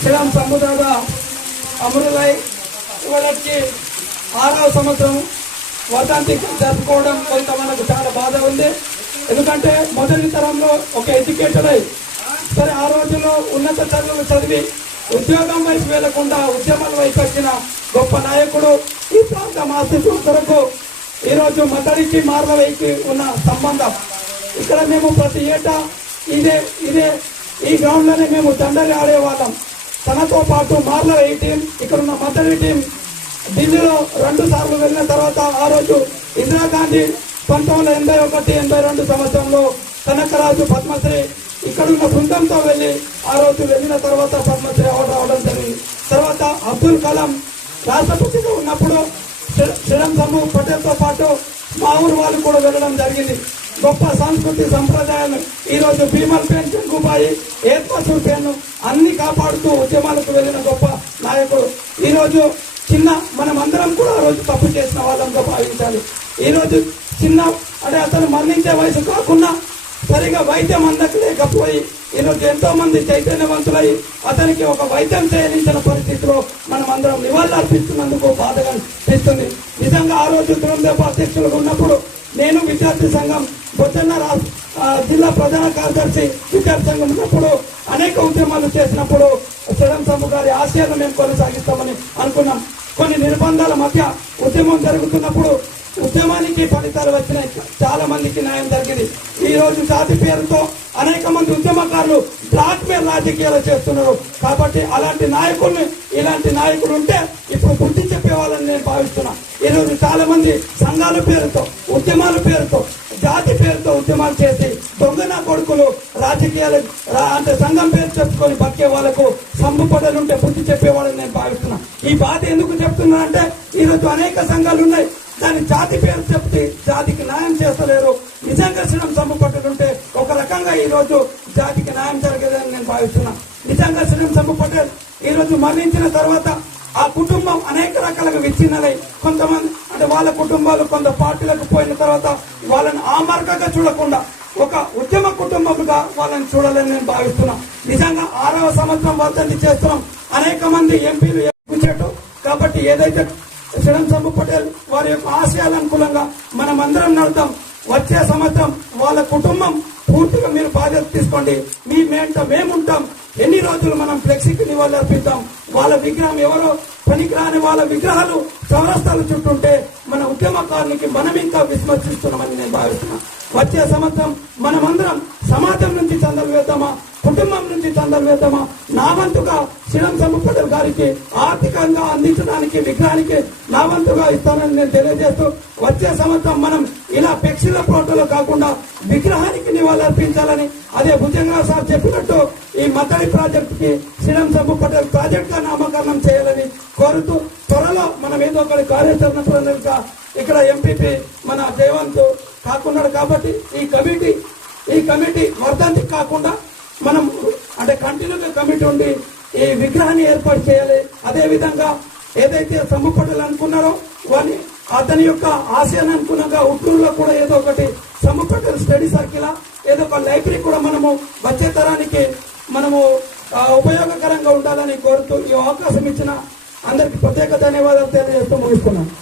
శ్రీరామ్ సముదాగా అమరులై ఇవాళకి ఆరవ సంవత్సరం వర్ధంతి జరుపుకోవడం కొంత మనకు చాలా బాధ ఉంది. ఎందుకంటే మొదటి తరంలో ఒక ఎడ్యుకేటెడ్ అయి సరే ఆ రోజుల్లో ఉన్నత చదువులు చదివి ఉద్యోగం వైపు వెళ్ళకుండా ఉద్యమాల వైపు వచ్చిన గొప్ప నాయకుడు ఈ ప్రాంతం ఆశిస్తున్న కొరకు ఈరోజు మతడికి మార్లవైకి ఉన్న సంబంధం. ఇక్కడ మేము ప్రతి ఏటా ఇదే ఇదే ఈ గ్రౌండ్లోనే మేము దండలు ఆడేవాళ్ళం. తనతో పాటు మార్లవై టీం ఇక్కడ ఉన్న మతడి టీం ఢిల్లీలో రెండు సార్లు వెళ్ళిన తర్వాత ఆ రోజు ఇందిరాగాంధీ పంతొమ్మిది వందల ఎనభై ఒకటి ఎనభై రెండు సంవత్సరంలో కనకరాజు పద్మశ్రీ ఇక్కడ ఉన్న బృందంతో వెళ్ళి ఆ రోజు వెళ్ళిన తర్వాత పద్మశ్రీ అవార్డు రావడం జరిగింది. తర్వాత అబ్దుల్ కలాం రాష్ట్రపతిగా ఉన్నప్పుడు శ్రీ- శ్రీరామ్ సమూ పటేల్తో పాటు మా ఊరు వాళ్ళు కూడా వెళ్ళడం జరిగింది. గొప్ప సంస్కృతి సంప్రదాయాలు. ఈరోజు భీమల్ పేన్ చెంగుబాయి ఏత్మసూర్ పేను అన్ని కాపాడుతూ ఉద్యమాలకు వెళ్ళిన గొప్ప నాయకుడు. ఈరోజు చిన్న మనం అందరం కూడా ఆ రోజు తప్పు చేసిన వాళ్ళంతో భావించాలి. ఈరోజు చిన్న అంటే అతను మరణించే వయసు కాకుండా సరిగా వైద్యం అందకలేకపోయి ఈరోజు ఎంతో మంది చైతన్యవంతులై అతనికి ఒక వైద్యం చేయనించిన పరిస్థితిలో మనం అందరం నివాళులర్పిస్తున్నందుకు బాధగా అనిపిస్తుంది. నిజంగా ఆ రోజు దురందేప అధ్యక్షులుగా ఉన్నప్పుడు నేను విద్యార్థి సంఘం బొచ్చన్న రా- జిల్లా ప్రధాన కార్యదర్శి విద్యార్థి సంఘం ఉన్నప్పుడు అనేక ఉద్యమాలు చేసినప్పుడు శ్రీరామ్ సమ్ము గారి ఆశయాలను మేము కొనసాగిస్తామని అనుకున్నాం. కొన్ని నిర్బంధాల మధ్య ఉద్యమం జరుగుతున్నప్పుడు ఉద్యమానికి ఫలితాలు వచ్చినాయి. చాలా మందికి న్యాయం జరిగింది. ఈ రోజు జాతి పేరుతో అనేక మంది ఉద్యమకారులు బ్లాక్ మెయిల్ రాజకీయాలు చేస్తున్నారు. కాబట్టి అలాంటి నాయకుల్ని ఇలాంటి నాయకులు ఉంటే ఇప్పుడు బుద్ధి చెప్పే వాళ్ళని నేను భావిస్తున్నా. ఈ రోజు చాలా మంది సంఘాల పేరుతో ఉద్యమాల పేరుతో జాతి పేరుతో ఉద్యమాలు చేసి దొంగన కొడుకులు రాజకీయాలు అంటే సంఘం పేరు చెప్పుకొని బతికే వాళ్ళకు సంబు పడలుంటే బుద్ధి చెప్పేవాళ్ళని నేను భావిస్తున్నా. ఈ బాధ ఎందుకు చెప్తున్నా అంటే ఈరోజు అనేక సంఘాలు ఉన్నాయి. దాని జాతి పేరు చెప్తే జాతికి న్యాయం చేస్తలేరు. నిజంగా శ్రీరం సంబు ఉంటే ఒక రకంగా ఈరోజు జాతికి న్యాయం జరగదని నేను భావిస్తున్నా. నిజంగా శ్రీరం సంబు పటేల్ ఈరోజు మరణించిన తర్వాత ఆ కుటుంబం అనేక రకాలుగా విచ్ఛిన్నలై కొంతమంది అంటే వాళ్ళ కుటుంబాలు కొంత పార్టీలకు పోయిన తర్వాత వాళ్ళని ఆ మార్గంగా చూడకుండా ఒక ఉద్యమ కుటుంబముగా వాళ్ళని చూడాలని నేను భావిస్తున్నా. నిజంగా ఆరవ సంవత్సరం వర్ధంతి చేస్తున్నాం. అనేక మంది ఎంపీలు ఎక్కించేట్టు కాబట్టి ఏదైతే శ్రీరామ్ శంభు పటేల్ వారి యొక్క ఆశయాల అనుకూలంగా మనం అందరం నడతాం వచ్చే సంవత్సరం వాళ్ళ కుటుంబం పూర్తిగా మీరు బాధ్యత తీసుకోండి. మీ మేంట మేముంటాం. ఎన్ని రోజులు మనం ఫ్లెక్సీకి నివాళులు అర్పిద్దాం వాళ్ళ విగ్రహం ఎవరో పనికిరాని వాళ్ళ విగ్రహాలు చౌరస్తాల చుట్టుంటే మన ఉద్యమకారునికి మనం ఇంకా విస్మరిస్తున్నామని నేను భావిస్తున్నా. వచ్చే సంవత్సరం మనమందరం సమాజం నుంచి చందలు వేద్దామా? కుటుంబం నుంచి చందలు వేద్దామా? నా వంతుగా శ్రీరామ్ గారికి ఆర్థికంగా అందించడానికి విగ్రహానికి నా వంతుగా ఇస్తానని నేను తెలియజేస్తూ వచ్చే సంవత్సరం మనం ఇలా పెక్షిల ప్రోటలో కాకుండా విగ్రహానికి నివాళులర్పించాలని అదే భుజంగా సార్ చెప్పినట్టు ఈ మతడి ప్రాజెక్టుకి శ్రీరామ్ సబ్బు పటేల్ ప్రాజెక్టుగా నామకరణం చేయాలని కోరుతూ త్వరలో మనం ఏదో ఒకటి కార్యాచరణ ప్రణాళిక ఇక్కడ ఎంపీపీ మన దేవంత్ కాకున్నాడు కాబట్టి ఈ కమిటీ ఈ కమిటీ వర్ధంతి కాకుండా మనం అంటే కంటిన్యూగా కమిటీ ఉండి ఈ విగ్రహాన్ని ఏర్పాటు చేయాలి. అదేవిధంగా ఏదైతే సమ్ము పటేల్ అనుకున్నారో వాని అతని యొక్క ఆశయాన్ని అనుకున్నాక ఉట్లూరులో కూడా ఏదో ఒకటి సమ్ము పటేల్ స్టడీ సర్కిల్ ఏదో ఒక లైబ్రరీ కూడా మనము వచ్చే తరానికి మనము ఉపయోగకరంగా ఉండాలని కోరుతూ ఈ అవకాశం ఇచ్చిన అందరికి ప్రత్యేక ధన్యవాదాలు తెలియజేస్తూ ముగిస్తున్నాను.